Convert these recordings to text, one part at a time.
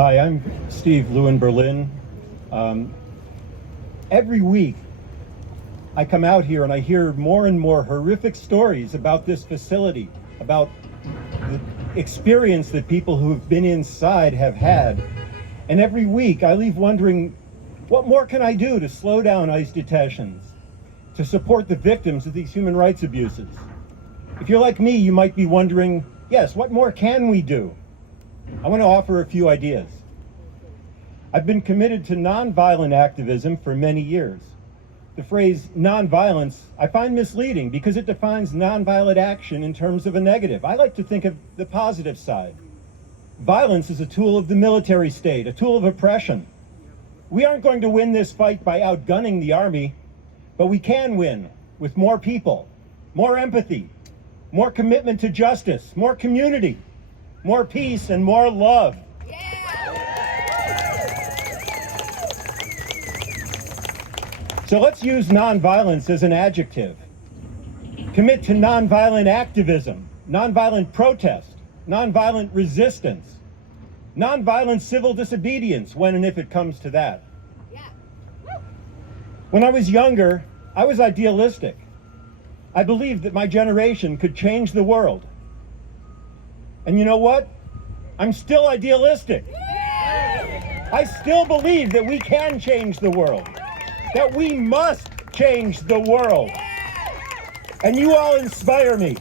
Hi, I'm Steve Lewin-Berlin. Every week I come out here and I hear more and more horrific stories about this facility, about the experience that people who have been inside have had. And every week I leave wondering, what more can I do to slow down ICE detentions, to support the victims of these human rights abuses? If you're like me, you might be wondering, yes, what more can we do? I want to offer a few ideas. I've been committed to nonviolent activism for many years. The phrase nonviolence I find misleading because it defines nonviolent action in terms of a negative. I like to think of the positive side. Violence is a tool of the military state, a tool of oppression. We aren't going to win this fight by outgunning the army, but we can win with more people, more empathy, more commitment to justice, more community, more peace, and more love. So let's use nonviolence as an adjective. Commit to nonviolent activism, nonviolent protest, nonviolent resistance, nonviolent civil disobedience when and if it comes to that. When I was younger, I was idealistic. I believed that my generation could change the world. And you know what? I'm still idealistic. I still believe that we can change the world, that we must change the world. And you all inspire me.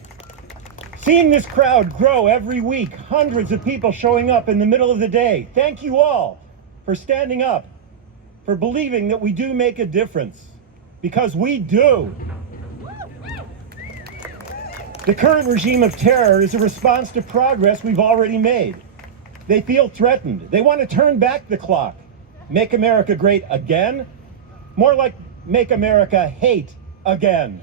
Seeing this crowd grow every week, hundreds of people showing up in the middle of the day. Thank you all for standing up, for believing that we do make a difference, because we do. The current regime of terror is a response to progress we've already made. They feel threatened. They want to turn back the clock. Make America great again? More like make America hate again.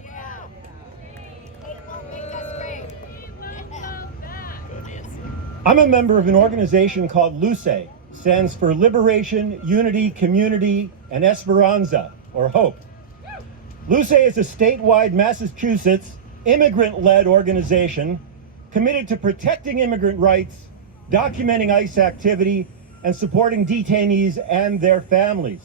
I'm a member of an organization called LUCE. Stands for Liberation, Unity, Community, and Esperanza, or Hope. LUCE is a statewide Massachusetts immigrant-led organization committed to protecting immigrant rights, documenting ICE activity, and supporting detainees and their families.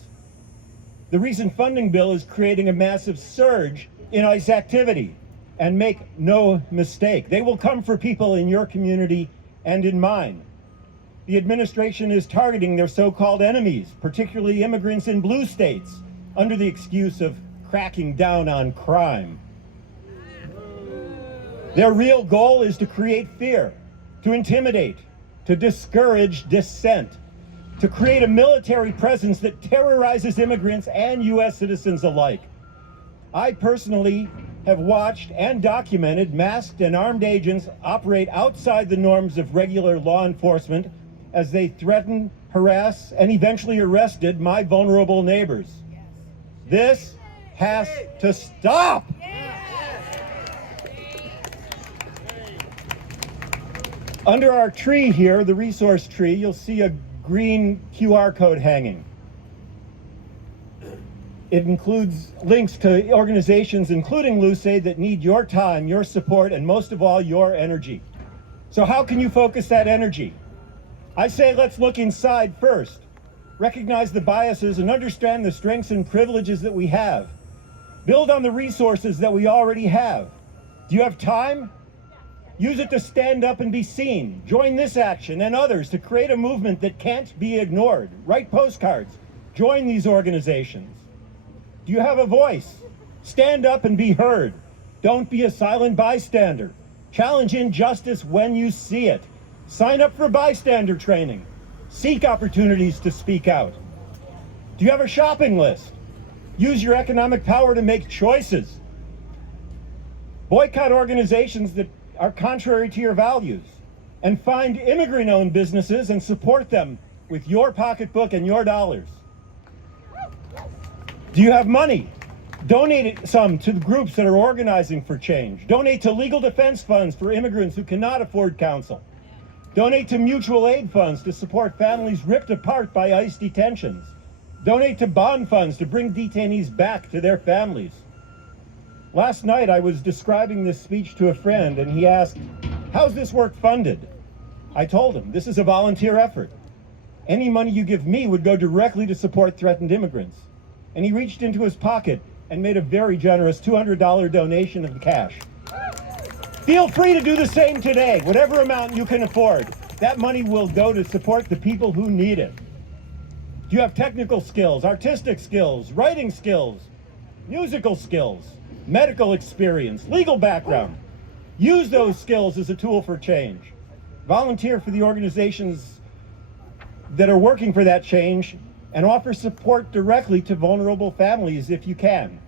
The recent funding bill is creating a massive surge in ICE activity. And make no mistake, they will come for people in your community and in mine. The administration is targeting their so-called enemies, particularly immigrants in blue states, under the excuse of cracking down on crime. Their real goal is to create fear, to intimidate, to discourage dissent, to create a military presence that terrorizes immigrants and U.S. citizens alike. I personally have watched and documented masked and armed agents operate outside the norms of regular law enforcement as they threatened, harassed, and eventually arrested my vulnerable neighbors. This has to stop. Under our tree here, the resource tree, you'll see a green QR code hanging. It includes links to organizations, including LUCE, that need your time, your support, and most of all, your energy. So how can you focus that energy? I say let's look inside first. Recognize the biases and understand the strengths and privileges that we have. Build on the resources that we already have. Do you have time? Use it to stand up and be seen. Join this action and others to create a movement that can't be ignored. Write postcards. Join these organizations. Do you have a voice? Stand up and be heard. Don't be a silent bystander. Challenge injustice when you see it. Sign up for bystander training. Seek opportunities to speak out. Do you have a shopping list? Use your economic power to make choices. Boycott organizations that are contrary to your values, and find immigrant-owned businesses and support them with your pocketbook and your dollars. Do you have money? Donate some to the groups that are organizing for change. Donate to legal defense funds for immigrants who cannot afford counsel. Donate to mutual aid funds to support families ripped apart by ICE detentions. Donate to bond funds to bring detainees back to their families. Last night I was describing this speech to a friend and he asked, how's this work funded? I told him, this is a volunteer effort. Any money you give me would go directly to support threatened immigrants. And he reached into his pocket and made a very generous $200 donation of cash. Feel free to do the same today, whatever amount you can afford. That money will go to support the people who need it. Do you have technical skills, artistic skills, writing skills, musical skills, medical experience, legal background? Use those skills as a tool for change. Volunteer for the organizations that are working for that change and offer support directly to vulnerable families if you can.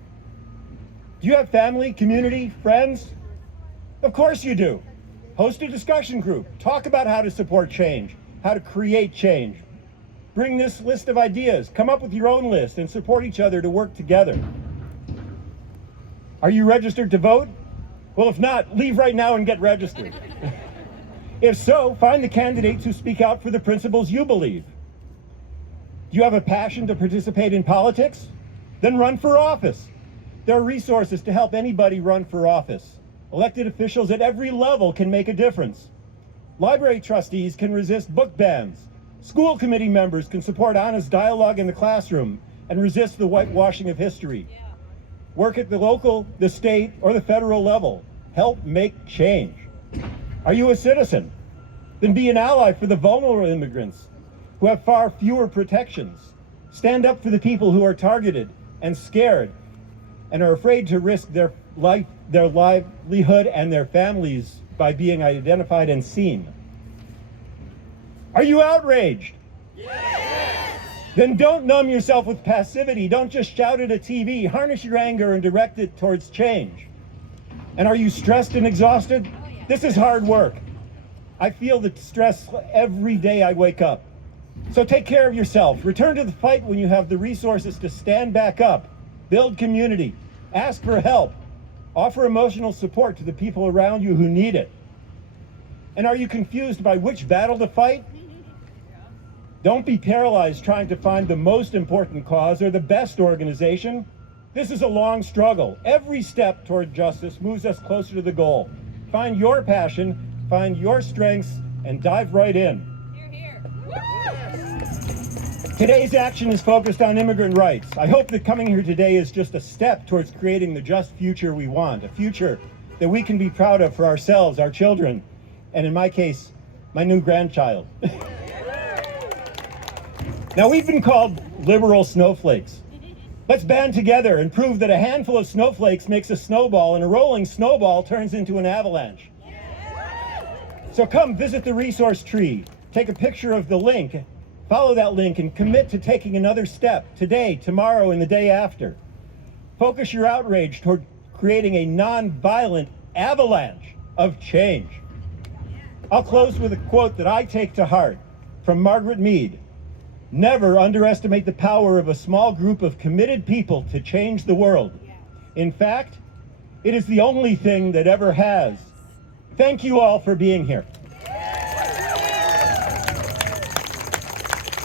Do you have family, community, friends? Of course you do. Host a discussion group. Talk about how to support change, how to create change. Bring this list of ideas. Come up with your own list and support each other to work together. Are you registered to vote? Well, if not, leave right now and get registered. If so, find the candidates who speak out for the principles you believe. Do you have a passion to participate in politics? Then run for office. There are resources to help anybody run for office. Elected officials at every level can make a difference. Library trustees can resist book bans. School committee members can support honest dialogue in the classroom and resist the whitewashing of history. Work at the local, the state, or the federal level. Help make change. Are you a citizen? Then be an ally for the vulnerable immigrants who have far fewer protections. Stand up for the people who are targeted and scared and are afraid to risk their life, their livelihood, and their families by being identified and seen. Are you outraged? Yes! Then don't numb yourself with passivity. Don't just shout at a TV. Harness your anger and direct it towards change. And are you stressed and exhausted? This is hard work. I feel the stress every day I wake up. So take care of yourself. Return to the fight when you have the resources to stand back up. Build community. Ask for help. Offer emotional support to the people around you who need it. And are you confused by which battle to fight? Don't be paralyzed trying to find the most important cause or the best organization. This is a long struggle. Every step toward justice moves us closer to the goal. Find your passion, find your strengths, and dive right in. Hear, hear. Today's action is focused on immigrant rights. I hope that coming here today is just a step towards creating the just future we want, a future that we can be proud of for ourselves, our children, and in my case, my new grandchild. Now, we've been called liberal snowflakes. Let's band together and prove that a handful of snowflakes makes a snowball and a rolling snowball turns into an avalanche. So come visit the resource tree, take a picture of the link, follow that link, and commit to taking another step today, tomorrow, and the day after. Focus your outrage toward creating a non-violent avalanche of change. I'll close with a quote that I take to heart from Margaret Mead. Never underestimate the power of a small group of committed people to change the world. In fact, it is the only thing that ever has. Thank you all for being here.